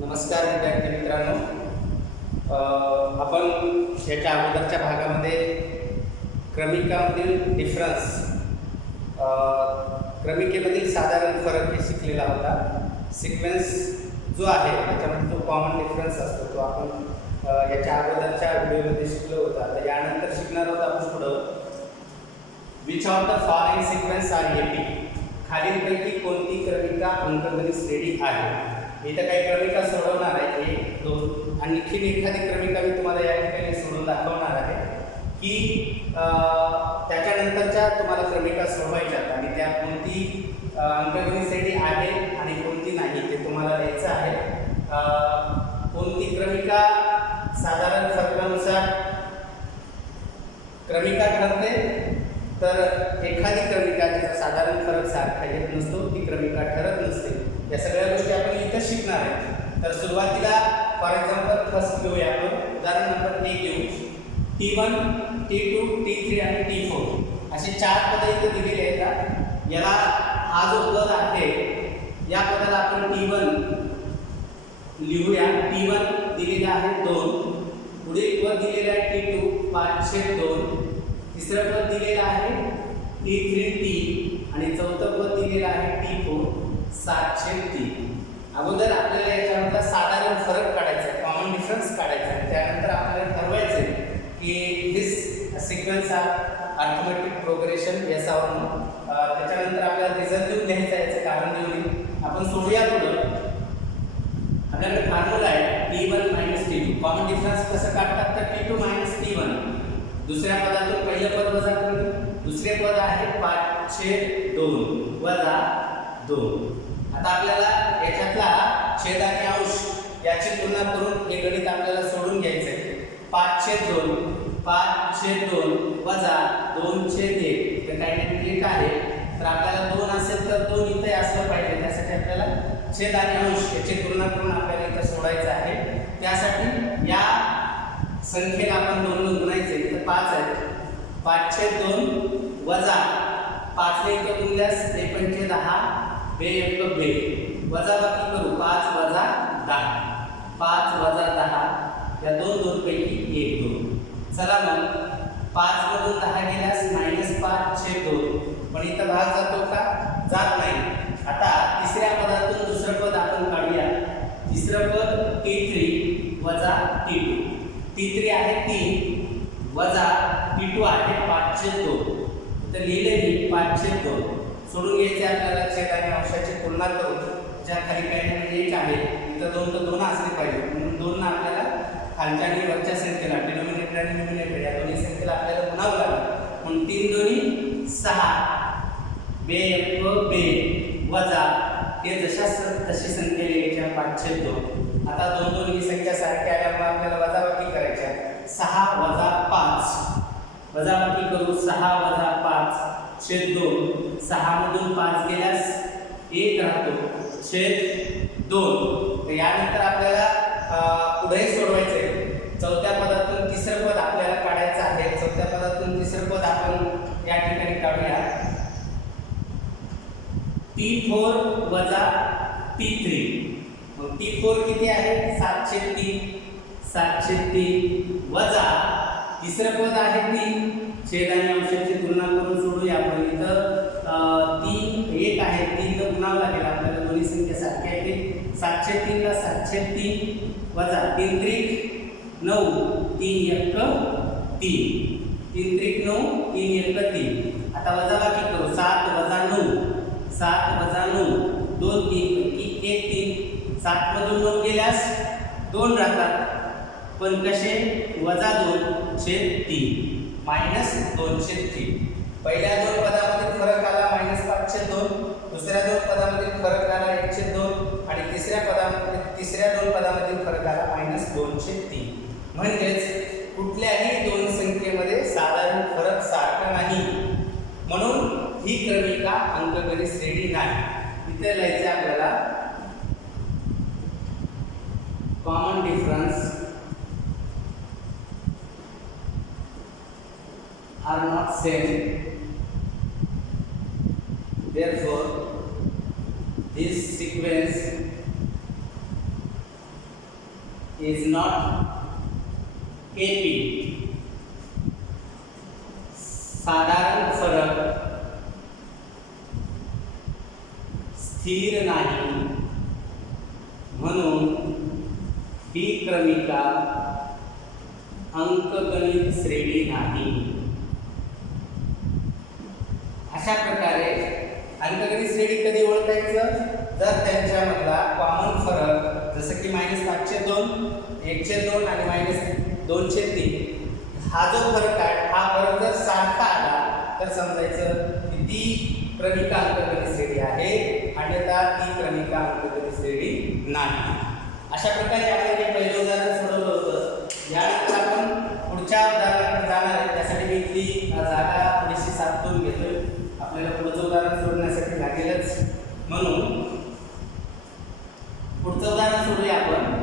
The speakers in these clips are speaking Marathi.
नमस्कार विद्यार्थी मित्रांनो. आपण याच्या अगोदरच्या भागामध्ये क्रमिकामधील डिफरन्स क्रमिकेमधील साधारण फरक हे शिकलेला होता. सिक्वेन्स जो आहे त्याच्यामध्ये जो कॉमन डिफरन्स असतो. तो आपण याच्या अगोदरच्या व्हिडिओमध्ये शिकलो होता. तर यानंतर शिकणार आहोत आपण पुढं. Which of the following sequence are AP खालीलपैकी कोणती क्रमिका अंकगणित श्रेणी आहे? इथं काही क्रमिका सोडवणार आहे एक दोन. आणखीन एखादी क्रमिका मी तुम्हाला या ठिकाणी सोडून दाखवणार आहे की त्याच्यानंतरच्या तुम्हाला क्रमिका सोडवायच्यात आणि त्या कोणती अं, अंकगणित श्रेणी आहे आणि कोणती नाही ते तुम्हाला द्यायचं आहे. कोणती क्रमिका साधारण फरकानुसार क्रमिका ठरते? तर एखादी क्रमिका ज्याचा साधारण फरक सारखा येत नसतो ती क्रमिका ठरत नसते. या सगळ्या गोष्टी आपण इथं शिकणार आहे तर सुरुवातीला फॉर एक्झाम्पल फर्स्ट घेऊया आपण. उदाहरण नंबर एक घेऊ. T one T two T three आणि टी फोर असे चार पदं इथे दिलेले आहेत याला हा जो पद आहे या पदाला आपण टी वन लिहूया. टी वन दिलेलं आहे दोन. पुढील पद दिलेलं आहे टी टू पाचशे दोन. तिसरं पद दिलेलं आहे टी थ्री टी आणि चौथं पद दिलेलं आहे टी फोर सातशे तीन अगोदर आपल्याला याच्यानंतर साधारण फरक काढायचा आहे कॉमन डिफरन्स काढायचा आहे. त्यानंतर आपल्याला ठरवायचं आहे की this sequence are automatic progression यासावर त्याच्यानंतर आपल्याला रिझल्ट देऊन घ्यायचा याचं कारण देऊन आपण सोडूया पुढं. आपल्याकडे फॉर्म्युला आहे T one minus T two common difference कसं काढतात तर T two minus T one दुसऱ्या पदातून पहिलं पद वजा करून दुसरे पद आहे पाचशे दोन वजा दोन. आता आपल्याला याच्यातला छेद आणि अंश याची तुलना करून हे गणित आपल्याला सोडून घ्यायचं आहे पाचशे दोन पाचशे दोन वजा दोनशे एक. तर काही नाही एक आहे? तर आपल्याला दोन असेल तर दोन इथे असलं पाहिजे. त्यासाठी आपल्याला छेद आणि अंश याची तुलना करून आपल्याला इथं सोडायचं आहे. त्यासाठी या संख्येला आपण दोन दोन गुणायचे तर पाच आहे पाचशे दोन वजा पाचशे इथं गुणल्यास एक पंचे दहा बे एक बे. वजा बाकी करू पाच वजा दहा. पाच वजा दहा या दोन दोन पैकी एक दोन. चला मग पाच मधून दहा गेल्यास मायनस पाच छे दोन. पण इथं भाग जातो का? जात नाही. आता तिसऱ्या पदातून दुसरं पद आपण काढूया. तिसरं पद टी थ्री वजा टी टू टी थ्री आहे तीन वजा टी टू आहे पाचशे दोन. तर लिहिले मी पाचशे दोन. सोडून घ्यायचे आपल्याला छेद आणि अंशाची तुलना करून ज्या खाली काही एक आहे. इथं दोन तर दोन असले पाहिजे. म्हणून दोन आपल्याला खालच्या आणि वरच्या संख्येला डिनोमिनेटर आणि न्युमिनेटर या दोन्ही संख्येला आपल्याला गुणावं लागेल. म्हणून तीन दोन्ही सहा. बे एक बे. वजा हे जशा स- तशी संख्या लिहायच्या पाचशे दोन. आता दोन दोन ही संख्या सारख्या आल्यामुळे आपल्याला वजाबाकी करायच्या. सहा वजा पाच. वजाबाकी करू सहा वजा पाच छेद दोन. सहा मधून पाच गेल्यास एक राहतो छेद दोन. तर यानंतर आपल्याला पुढेही सोडवायचं आहे चौथ्या पदातून तिसरं पद आपल्याला काढायचं आहे. चौथ्या पदातून तिसरं पद आपण या ठिकाणी काढूया. टी फोर वजा टी थ्री. मग टी फोर किती आहे? सातशे तीन. सातशे तीन वजा तिसरं पद आहे तीन. छेद आणि अंशाची तुलना करून सोडूया आपण इथं. तीन एक आहे. तीन तर गुणावं लागेल? आपल्याला दोन्ही संख्या सारख्या येते सातशे तीनला सातशे तीन वजा तीन त्रिक नऊ तीन एक तीन. तीन त्रिक नऊ तीन एक तीन. आता वजाबाकी करू. सात वजा नऊ. सात वजा नऊ. दोन तीन पैकी एक तीन. सात मधून गेल्यास दोन राहतात. पण कसे? वजा दोन छेद तीन. मायनस दोनशे तीन. पहिल्या दोन पदामध्ये फरक आला मायनस पाचशे दोन. दुसऱ्या दोन पदामध्ये फरक आला एकशे दोन. आणि तिसऱ्या पदामध्ये तिसऱ्या दोन पदामधील फरक आला मायनस दोनशे तीन. म्हणजेच कुठल्याही दोन संख्येमध्ये साधारण फरक सारखा नाही. म्हणून ही क्रमिका अंकगणित श्रेणी नाही. इथे लिहायचे आपल्याला common difference are not same. therefore this sequence is not KP. साधारण फरक स्थिर नाही म्हणून ही क्रमिका अंकगणित श्रेणी नाही. अशा प्रकारे अंकगणित श्रेणी कधी ओळखायचं? जर त्यांच्यामधला कॉमन फरक जसं की मायनस पाचशे दोन एकशे दोन आणि मायनस दोनशे तीन हा जो फरक आहे हा फरक जर सारखा आला तर समजायचं की ती क्रमिका अंकगणित श्रेणी आहे अन्यथा ती क्रमिका अंकगणित श्रेणी नाही. अशा प्रकारे आपण हे पहिलं उदाहरण सोडवलं होतं. यानंतर आपण पुढच्या उदाहरणाकडे जाणार आहे. त्यासाठी मी इथली जागा थोडीशी साधून घेतोय. आपल्याला पुढचं उदाहरण सोडण्यासाठी लागेलच. म्हणून पुढचं उदाहरण सोडूया आपण.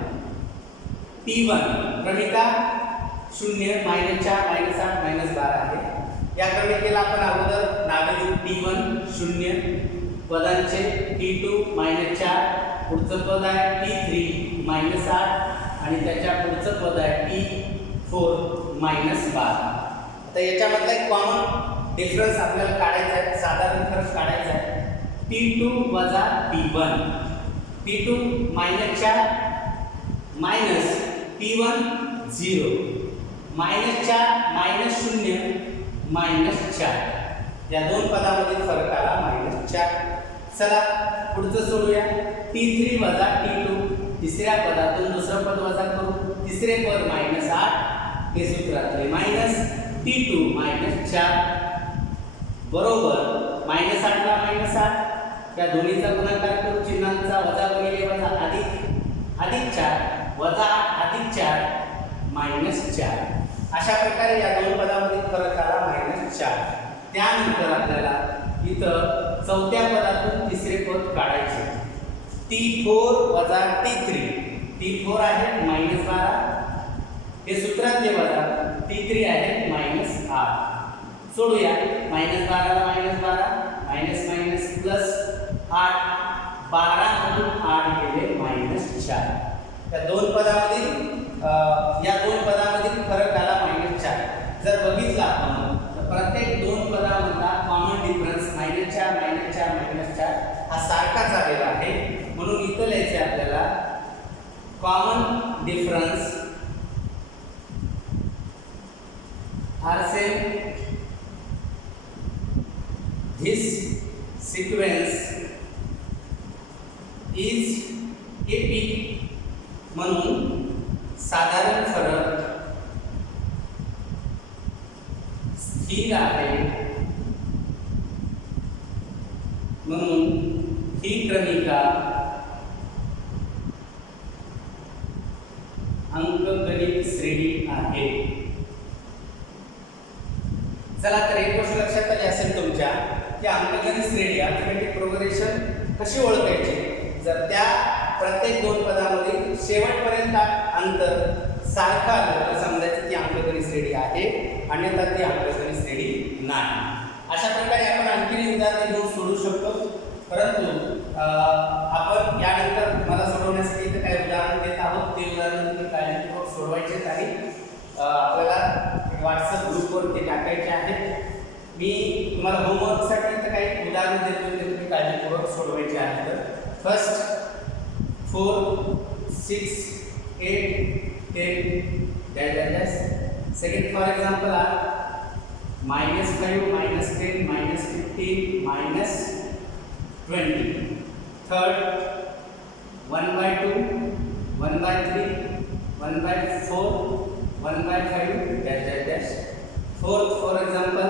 टी वन क्रमिका शून्य मायनस चार मायनस आठ मायनस बारा आहे. या क्रमिकेला आपण अगोदर नावे देऊ. टी वन शून्य पदांचे टी टू मायनस चार. पुढचं पद आहे टी थ्री मायनस आठ आणि त्याच्या पुढचं पद आहे टी फोर मायनस बारा. आता याच्यामधला एक कॉमन डिफरन्स आपल्याला काढायचा आहे साधारण फरक काढायचा आहे. टी टू वजा T one T two minus चार minus T one zero minus चार मायनस शून्य मायनस चार. या दोन पदामध्ये फरक आला मायनस चार. चला पुढचं सोडूया. टी थ्री वजा टी टू तिसऱ्या पदातून दुसरं पद वजा करू तिसरे पद मायनस आठ हे सूत्रातले मायनस टी टू मायनस चार. बरोबर मायनस आठला मायनस आठ. या दोन्हीचा गुणाकार करू चिन्हांचा वजा वगैरे वजा अधिक अधिक चार. वजा आठ अधिक चार मायनस चार. अशा प्रकारे या दोन पदामध्ये फरक आला मायनस चार. त्यानंतर आपल्याला इथं चौथ्या पदातून तिसरे पद काढायचे. टी फोर वजा टी थ्री टी फोर आहे मायनस बारा. हे सूत्रातले वजा. टी थ्री आहे मायनस आठ. सोडूया. मायनस बाराला मायनस बारा. मायनस मायनस प्लस आठ. बारामधून आठ गेले मायनस चार. त्या दोन पदामधील अं, या दोन पदामधील फरक आला मायनस चार जर बघितला आपण तर प्रत्येक दोन पदामधला कॉमन डिफरन्स मायनस चार मायनस चार मायनस चार हा सारखाच आलेला आहे म्हणून इथं लिहायचे आपल्याला common difference are same this sequence is epic म्हणून साधारण फरक स्थिर आहे. म्हणून ही क्रमिका अंकगणित श्रेणी आहे. चला तर एक गोष्ट लक्षात आली असेल तुमच्या की अंकगणित श्रेणी अर्थमॅटिक प्रोग्रेशन कशी ओळखायची? जर त्या प्रत्येक दोन पदामध्ये शेवटपर्यंत अंतर सारखं आलं तर समजायचं ती अंकगणित श्रेणी आहे अन्यथा ती अंकगणित श्रेणी नाही. अशा प्रकारे आपण आणखी उदाहरणे घेऊन सोडू शकतो. परंतु आपण यानंतर मला सोडवण्यासाठी इथं काही उदाहरण देत आहोत ते उदाहरण तुम्ही सोडवायचे आणि आपल्याला व्हॉट्सअप ग्रुपवर ते टाकायचे आहेत. मी तुम्हाला होमवर्कसाठी तर काही उदाहरणं देतो ते तुम्ही काळजीपूर्वक सोडवायचे आहेत. तर first four six eight ten dash dash dash second for example are minus five minus ten minus fifteen minus twenty third one by two one by three one by four one by five dash dash dash fourth for example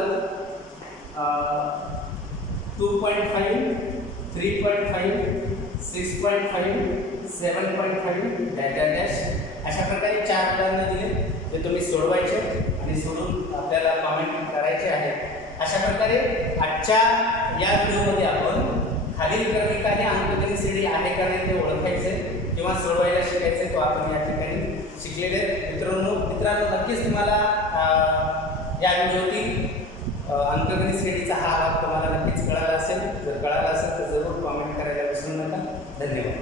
two point five three point five six point five seven point five dash dash dash अशा प्रकारे चार उदाहरणं दिले ते तुम्ही सोडवायचे आणि सोडून आपल्याला कॉमेंट करायचे आहे अशा प्रकारे आजच्या या व्हिडिओमध्ये आपण खालील क्रमिका हे अंकगणित श्रेणी आहे का नाही ते ओळखायचे किंवा सोडवायला शिकायचे तो आपण या ठिकाणी शिकलेले आहेत. मित्रांनो मित्रांनो नक्कीच तुम्हाला या व्हिडिओतील अं, अंकगणित श्रेणीचा हा भाग तुम्हाला नक्कीच कळाला असेल. जर कळाला असेल तर जरूर कॉमेंट करायला विसरू नका. धन्यवाद.